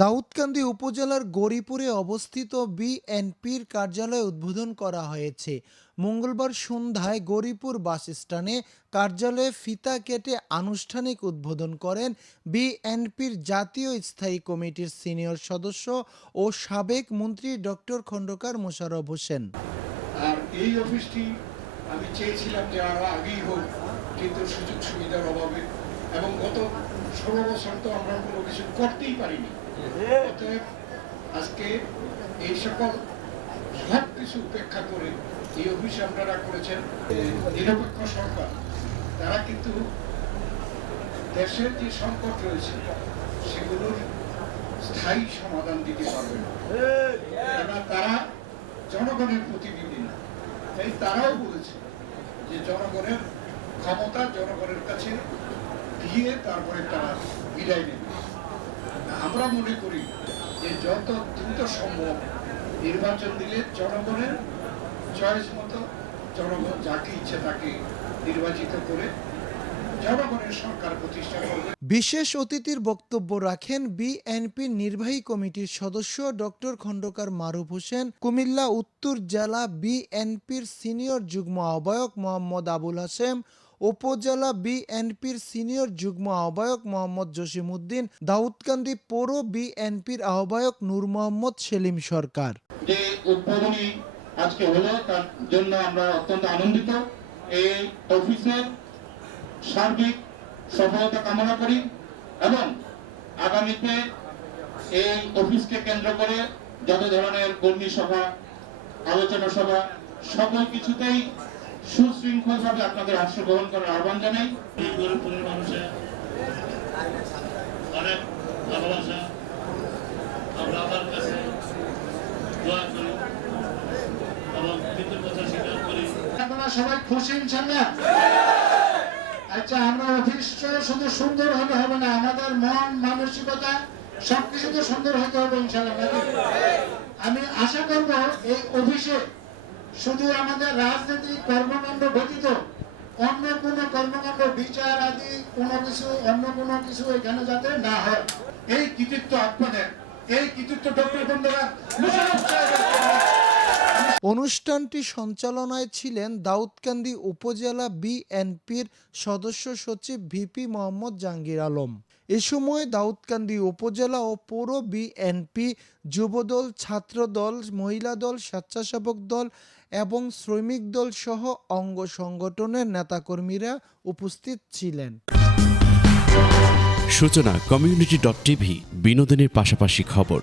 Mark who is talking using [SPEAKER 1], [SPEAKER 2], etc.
[SPEAKER 1] দাউদকান্দি উপজেলার গৌরীপুরে অবস্থিত বিএনপির কার্যালয় উদ্বোধন করা হয়েছে। মঙ্গলবার সন্ধ্যায় গৌরীপুর বাস স্ট্যান্ডে কার্যালয়ে ফিতা কেটে আনুষ্ঠানিক উদ্বোধন করেন বিএনপির জাতীয় স্থায়ী কমিটির সিনিয়র সদস্য ও সাবেক মন্ত্রী ডক্টর খন্দকার মোশাররফ হোসেন।
[SPEAKER 2] এই অফিসটি আমি চেয়েছিলাম যে আরও আগেই হোক, কিন্তু সুযোগ সুবিধার অভাবে এবং গত ষোলো বছর তো আমরা কোনো কিছু করতেই পারিনি। অতএব আজকে এই সকল সব কিছু উপেক্ষা করে এই অফিস আপনারা করেছেন। নিরপেক্ষ সরকার, তারা কিন্তু দেশের যে সংকট রয়েছে, সেগুলোর স্থায়ী সমাধান দিতে পারবে না। তারা জনগণের প্রতিনিধি না। তাই তারাও বলেছে যে জনগণের ক্ষমতা জনগণের কাছে দিয়ে তারপরে তারা বিদায় নেবে আমরা মনে করি যে যত দ্রুত সম্ভব নির্বাচন দিলে জনগণের চয়েস মতো জনগণ যাকে ইচ্ছে তাকে নির্বাচিত করে
[SPEAKER 1] বিশেষ অতিথির বক্তব্য রাখেন বিএনপির নির্বাহী কমিটির সদস্য ডক্টর খন্দকার মারুফ হোসেন। কুমিল্লা উত্তর জেলা বিএনপির সিনিয়র যুগ্ম আহ্বায়ক মোহাম্মদ আবুল হাসেম উপজেলা বিএনপির সিনিয়র যুগ্ম আহ্বায়ক মোহাম্মদ জসিমউদ্দিন, দাউদকান্দি পৌর বিএনপির আহ্বায়ক নূর মোহাম্মদ সেলিম সরকার।
[SPEAKER 3] যে উদ্বোধনী আজকে হলো, তার জন্য আমরা অত্যন্ত আনন্দিত। এই অফিসের সার্বিক সফলতা কামনা করি এবং আগামীতে এই অফিসকে কেন্দ্র করে যত ধরনের কর্মী সভা, আলোচনা সভা, সকল কিছুতেই সুশৃঙ্খলভাবে আপনাদের অংশগ্রহণ করার আহ্বান জানাই।
[SPEAKER 4] গরিবপুরের মানুষের অনেক ভালোবাসা আমরা আমার কাছে দোয়া করি এবং কৃতজ্ঞতা স্বীকার করি।
[SPEAKER 2] আপনারা সবাই খুশি ইনশাল্লাহ আচ্ছা আমরা অফিস শুধু সুন্দর হলে হবে না আমাদের মন মানসিকতা সবকিছু তো সুন্দর হতে হবে ইনশাল্লাহ আমি আশা করব এই অফিসে শুধু আমাদের রাজনৈতিক কর্মকাণ্ড ব্যতীত অন্য কোনো কর্মকাণ্ড, বিচার আদি কোনো কিছু, অন্য কোনো কিছু এখানে যাতে না হয়। এই কৃতিত্ব আপনাদের, এই কৃতিত্ব ডক্টর বন্ধুরা
[SPEAKER 1] অনুষ্ঠানটি সঞ্চালনায় ছিলেন দাউদকান্দি উপজেলা বিএনপির সদস্য সচিব ভিপি মোহাম্মদ জাহাঙ্গীর আলম। এ সময় দাউদকান্দি উপজেলা ও পৌর বিএনপি যুবদল, ছাত্রদল মহিলা দল স্বেচ্ছাসেবক দল এবং শ্রমিক দল সহ অঙ্গ সংগঠনের নেতাকর্মীরা উপস্থিত ছিলেন।
[SPEAKER 5] সূচনা, কমিউনিটি ডট টিভি, বিনোদনের পাশাপাশি খবর।